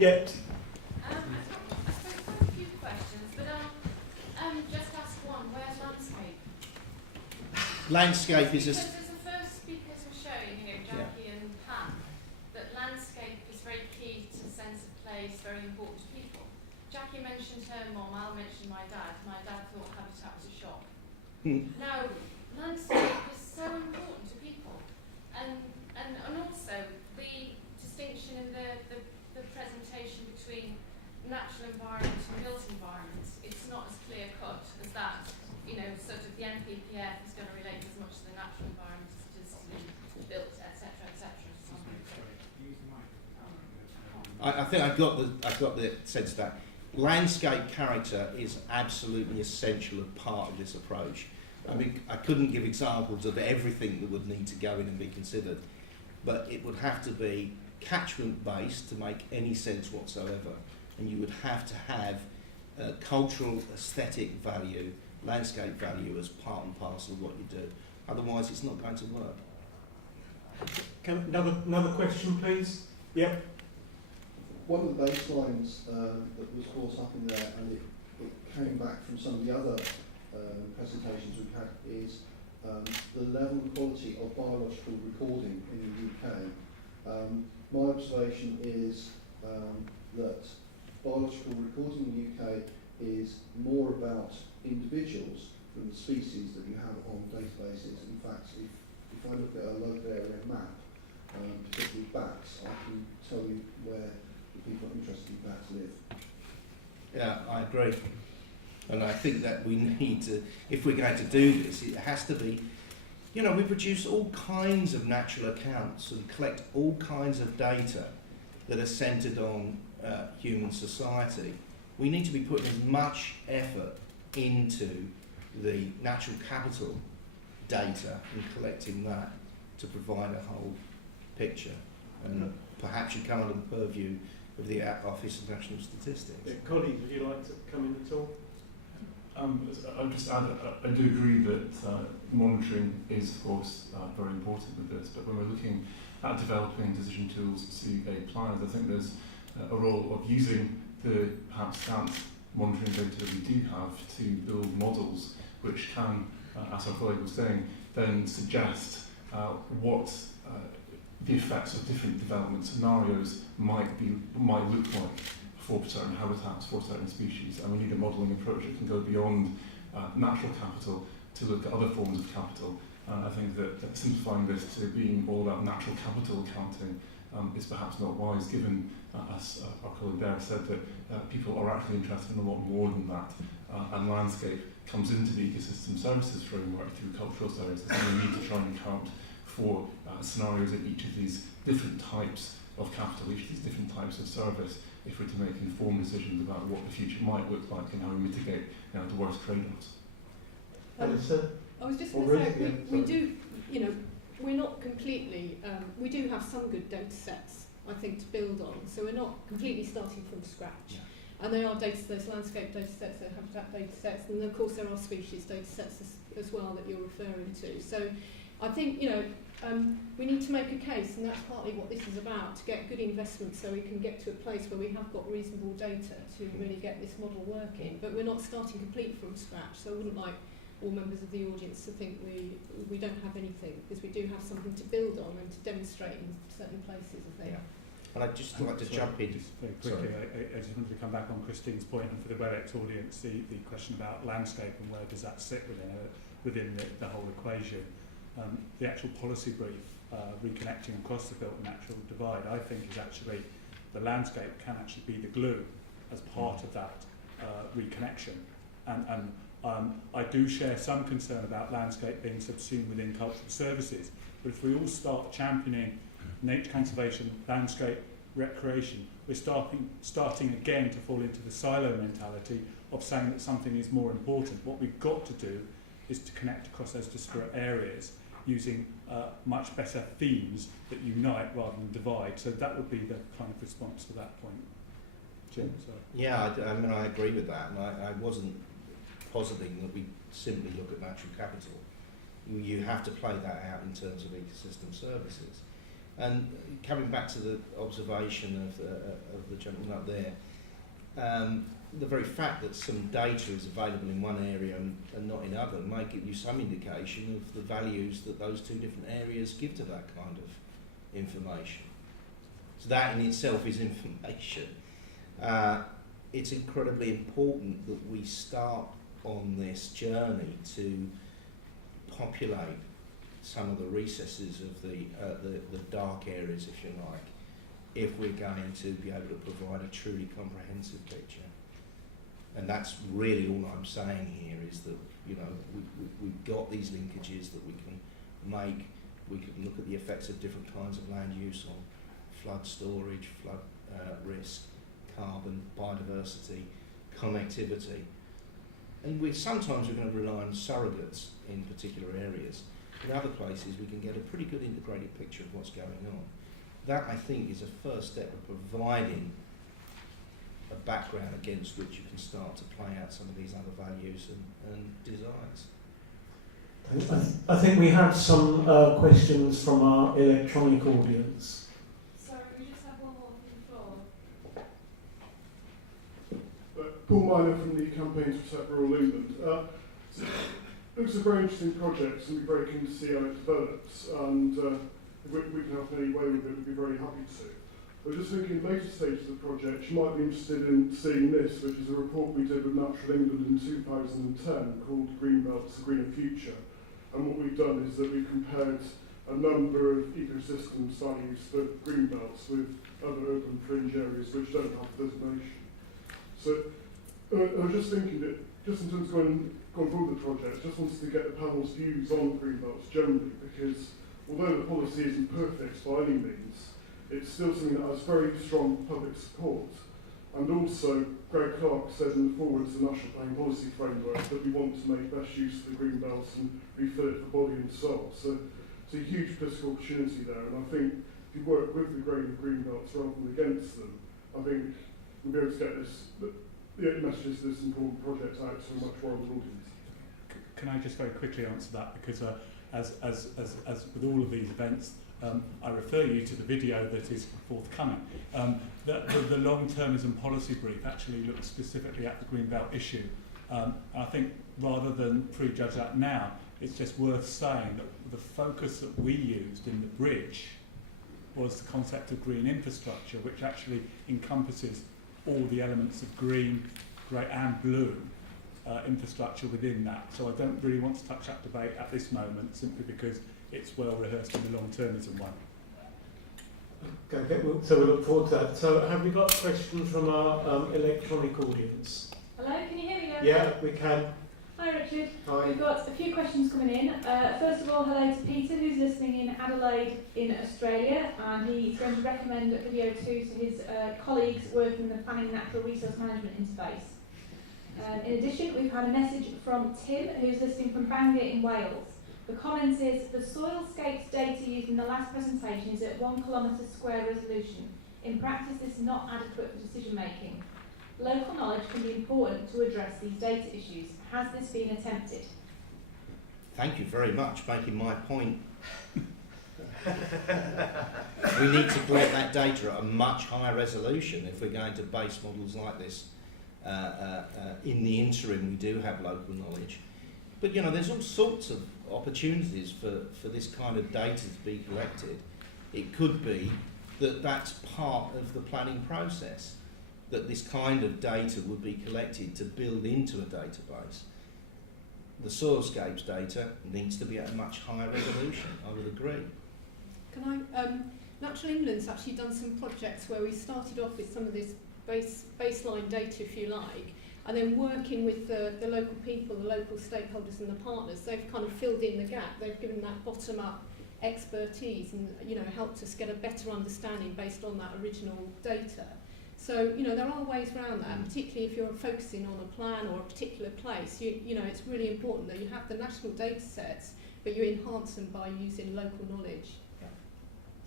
Yeah. I suppose quite a few questions, but just ask one. Where's landscape? Landscape is because as the first speakers were showing, Jackie and Pam, that landscape is very key to sense of place, very important to people. Jackie mentioned her mum, I'll mention my dad. My dad thought Habitat was a shop. Now, landscape is so important to people, and also the distinction in the presentation between natural environments and built environments. It's not as clear cut as that. Sort of the NPPF is going to relate as much to the natural environment as it is to the built, etc., etc. I think I've got the sense that landscape character is absolutely essential as part of this approach. I mean, I couldn't give examples of everything that would need to go in and be considered, but it would have to be catchment based to make any sense whatsoever, and you would have to have cultural aesthetic value, landscape value as part and parcel of what you do. Otherwise, it's not going to work. Another question, please. Yep. One of the baselines that was brought up in there, and it came back from some of the other presentations we've had, is the level and quality of biological recording in the UK. My observation is that biological recording in the UK is more about individuals than the species that you have on databases. In fact, if I look at a local area map, particularly bats, I can tell you where the people interested in bats live. Yeah, I agree. And I think that we need to, if we're going to do this, it has to be, we produce all kinds of natural accounts and collect all kinds of data that are centred on human society. We need to be putting as much effort into the natural capital data and collecting that to provide a whole picture. And perhaps you come under the purview of the Office of National Statistics. Colleagues, would you like to come in at all? I'll just add, I do agree that monitoring is, of course, very important with this, but when we're looking at developing decision tools to aid planners, I think there's a role of using the perhaps scant monitoring data that we do have to build models which can, as our colleague was saying, then suggest what the effects of different development scenarios might look like for certain habitats, for certain species, and we need a modelling approach that can go beyond natural capital to look at other forms of capital. And I think that simplifying this to being all about natural capital accounting is perhaps not wise, given, as our colleague there said, that people are actually interested in a lot more than that, and landscape comes into the ecosystem services framework through cultural services, and we need to try and account for scenarios at each of these different types of capital, each of these different types of service, if we're to make informed decisions about what the future might look like and how we mitigate the worst trade-offs. I was just going to say, we do, we're not completely, we do have some good data sets, I think, to build on, so we're not completely starting from scratch. Yeah. And there are those landscape data sets, there are habitat data sets, and of course there are species data sets as well that you're referring to. So I think, we need to make a case, and that's partly what this is about, to get good investment so we can get to a place where we have got reasonable data to really get this model working. But we're not starting complete from scratch, so I wouldn't like all members of the audience to think we don't have anything, because we do have something to build on and to demonstrate in certain places, I think. Yeah. And I'd just like to jump in. Just very quickly, I just wanted to come back on Christine's point, and for the WebEx audience, the question about landscape and where does that sit within the whole equation. The actual policy brief, reconnecting across the built natural divide, I think is actually, the landscape can actually be the glue as part of that reconnection. And I do share some concern about landscape being subsumed within cultural services, but if we all start championing nature conservation, landscape, recreation, we're starting again to fall into the silo mentality of saying that something is more important. What we've got to do is to connect across those disparate areas using much better themes that unite rather than divide. So that would be the kind of response to that point. Jim, sorry. Yeah, I mean, I agree with that, and I wasn't positing that we simply look at natural capital. You have to play that out in terms of ecosystem services. And coming back to the observation of the gentleman up there, the very fact that some data is available in one area and not in other might give you some indication of the values that those two different areas give to that kind of information. So that in itself is information. It's incredibly important that we start on this journey to populate some of the recesses of the dark areas, if you like, if we're going to be able to provide a truly comprehensive picture. And that's really all I'm saying here, is that, you know, we've got these linkages that we can make. We can look at the effects of different kinds of land use on flood storage, flood risk, carbon, biodiversity, connectivity. And sometimes we're going to rely on surrogates in particular areas. In other places we can get a pretty good integrated picture of what's going on. That, I think, is a first step of providing a background against which you can start to play out some of these other values and desires. I think we have some questions from our electronic audience. Sorry, we just have one more from the floor. Paul Miner from the Campaigns for Protect Rural England. Looks a very interesting project, and we're very keen to see how it develops, and if we can help in any way with it, we'd be very happy to. I was just thinking, later stages of the project, you might be interested in seeing this, which is a report we did with Natural England in 2010 called Green Belts, a Greener Future. And what we've done is that we've compared a number of ecosystems values for green belts with other urban fringe areas which don't have designation. So I was just thinking that, just in terms of going forward with the project, I just wanted to get the panel's views on green belts generally, because although the policy isn't perfect by any means, it's still something that has very strong public support. And also, Greg Clark said in the forward to the National Planning Policy Framework that we want to make best use of the green belts and refill it for body and soul. So it's a huge political opportunity there, and I think if you work with the grain of green belts rather than against them, I think we'll be able to get the messages of this important project out to a much wider audience. Can I just very quickly answer that? Because as with all of these events, I refer you to the video that is forthcoming. The long-termism policy brief actually looks specifically at the Greenbelt issue. And I think rather than prejudge that now, it's just worth saying that the focus that we used in the bridge was the concept of green infrastructure, which actually encompasses all the elements of green, grey and blue infrastructure within that. So I don't really want to touch that debate at this moment, simply because it's well rehearsed in the long-termism one. Okay, so we look forward to that. So have we got questions from our electronic audience? Hello, can you hear me now? Yeah, we can. Hi Richard. Hi. We've got a few questions coming in. First of all, hello to Peter, who's listening in Adelaide in Australia, and he's going to recommend video 2 to his colleagues working in the Planning Natural Resource Management interface. In addition, we've had a message from Tim, who's listening from Bangor in Wales. The comment is, the soilscapes data used in the last presentation is at 1 kilometre square resolution. In practice, this is not adequate for decision making. Local knowledge can be important to address these data issues. Has this been attempted? Thank you very much, making my point. We need to collect that data at a much higher resolution if we're going to base models like this. In the interim, we do have local knowledge. But, you know, there's all sorts of opportunities for this kind of data to be collected. It could be that that's part of the planning process, that this kind of data would be collected to build into a database. The soilscapes data needs to be at a much higher resolution, I would agree. Can I, Natural England's actually done some projects where we started off with some of this baseline data, if you like, and then working with the local people, the local stakeholders and the partners, they've kind of filled in the gap. They've given that bottom-up expertise and, you know, helped us get a better understanding based on that original data. So, you know, there are ways around that, particularly if you're focusing on a plan or a particular place. You know, it's really important that you have the national data sets, but you enhance them by using local knowledge.